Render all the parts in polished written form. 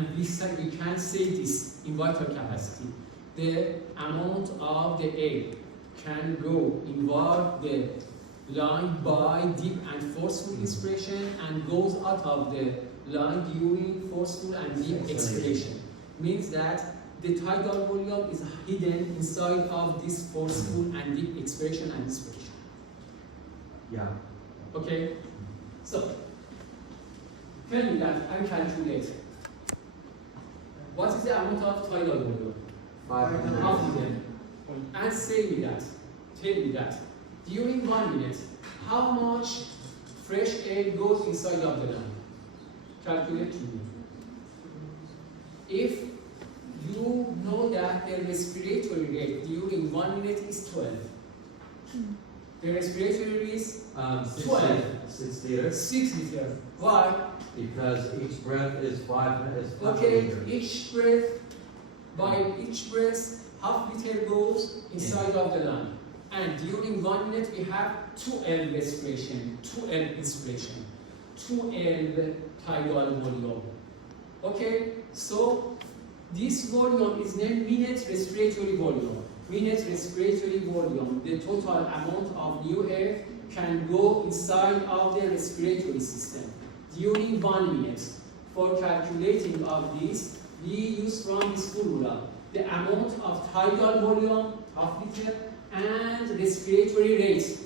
and we can say this in vital capacity. The amount of the air can go inward the line by deep and forceful inspiration and goes out of the line during forceful and deep expiration. Means that the tidal volume is hidden inside of this forceful and deep expiration and inspiration. Yeah. Okay? So, tell me that and calculate. What is the amount of tidal volume? 500. Half hidden. And say me that. Tell me that. During 1 minute, how much fresh air goes inside of the line? Calculate to me. If you know that the respiratory rate during 1 minute is 12, the respiratory rate is 12. 6 liters. 6 liters. Why? Because each breath is 5 Okay, liters. each breath, by each breath, half liter goes inside of the lung. And during 1 minute, we have 2L respiration, 2L inspiration, 2L tidal volume. Okay, so this volume is named minute respiratory volume. Minute respiratory volume, the total amount of new air can go inside of the respiratory system during 1 minute. For calculating of this, we use from this formula the amount of tidal volume, half liter, and respiratory rate,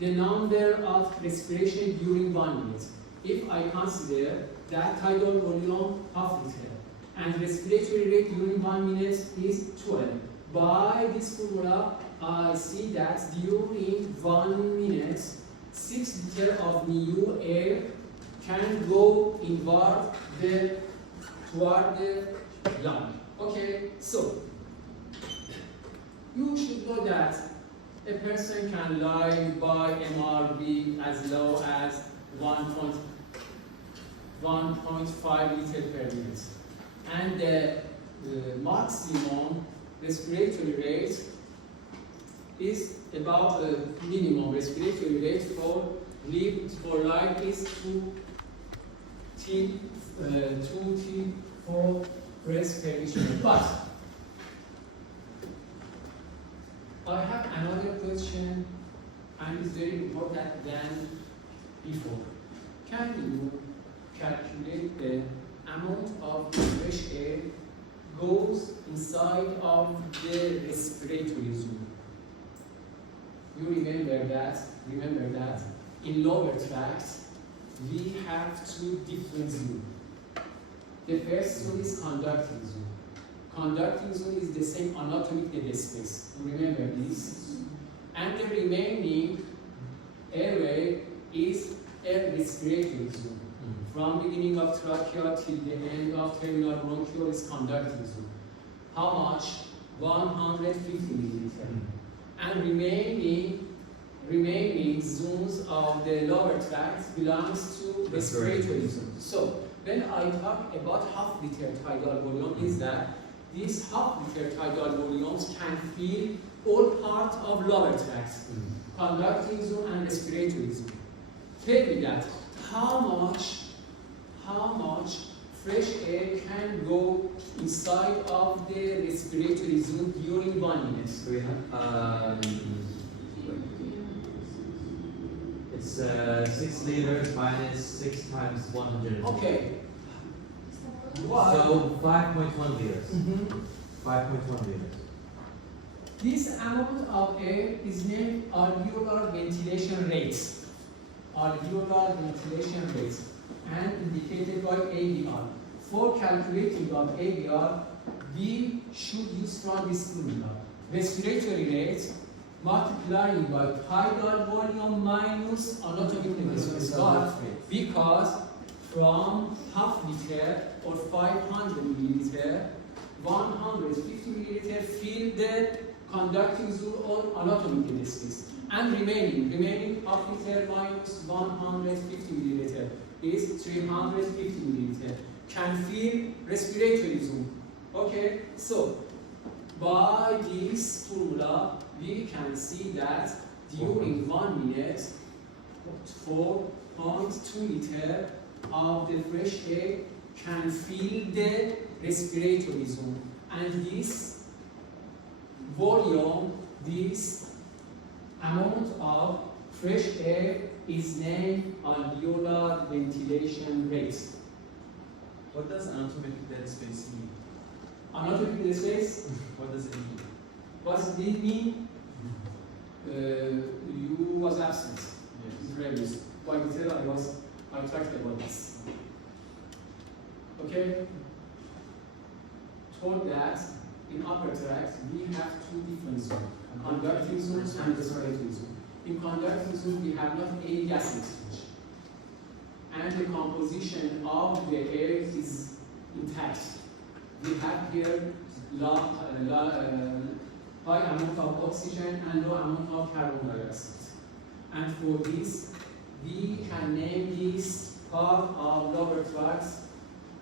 the number of respiration during 1 minute. If I consider that tidal volume half liter and respiratory rate during 1 minute is 12, by this formula I see that during 1 minute 6 liters of new air can go inward toward the lung. Okay, so you should know that a person can lie by MRV as low as 1.5 liters per minute. And the maximum respiratory rate is about the minimum respiratory rate for life is 2 T4 breaths per minute. But I have another question, and it's very important than before. Can you calculate the amount of fresh air goes inside of the respiratory zone? You remember that in lower tract we have 2 different zones. The first zone is conducting zone. Conducting zone is the same anatomic dead space. You remember this? And the remaining airway is a respiratory zone. From beginning of trachea till the end of terminal bronchiole is conducting zone. How much? 150 milliliter. And remaining zones of the lower tract belongs to respiratory zone. So when I talk about half liter tidal volume, is that these half liter tidal volumes can fill all parts of lower tract, conducting zone and respiratory zone. Tell me that how much fresh air can go inside of the respiratory zone during 1 minute? It's 6 liters minus 6 times 100. Okay. Why? So 5.1 liters. 5.1 liters. This amount of air is named alveolar ventilation rate. Alveolar ventilation rate, and indicated by AVR. For calculating of AVR, we should use from this formula. Respiratory rate multiplying by tidal volume minus anatomic dead space. Because from half liter or 500 milliliter, 150 milliliter fill the conducting zone or anatomic dead space. And remaining half liter minus 150 milliliter is 350 milliliter. Can fill respiratory zone. Okay, so by this formula, we can see that during 1 minute, 4.2 liters of the fresh air can fill the respiratory zone, and this volume, this amount of fresh air is named alveolar ventilation rate. What does anatomic dead space mean? Anatomic dead space, What does it mean? what does it mean? You was absent. Yes. Why you said I talked about this. Okay? Told that in upper tract we have two different zones, conducting zone and respiratory zone. In conducting zone we have not any gas exchange, and the composition of the air is intact. We have here high amount of oxygen and low amount of carbon dioxide. And for this, we can name this part of lower tract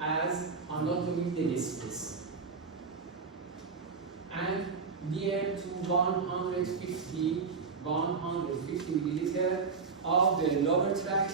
as anatomic dead space. And near to 150 milliliter of the lower tract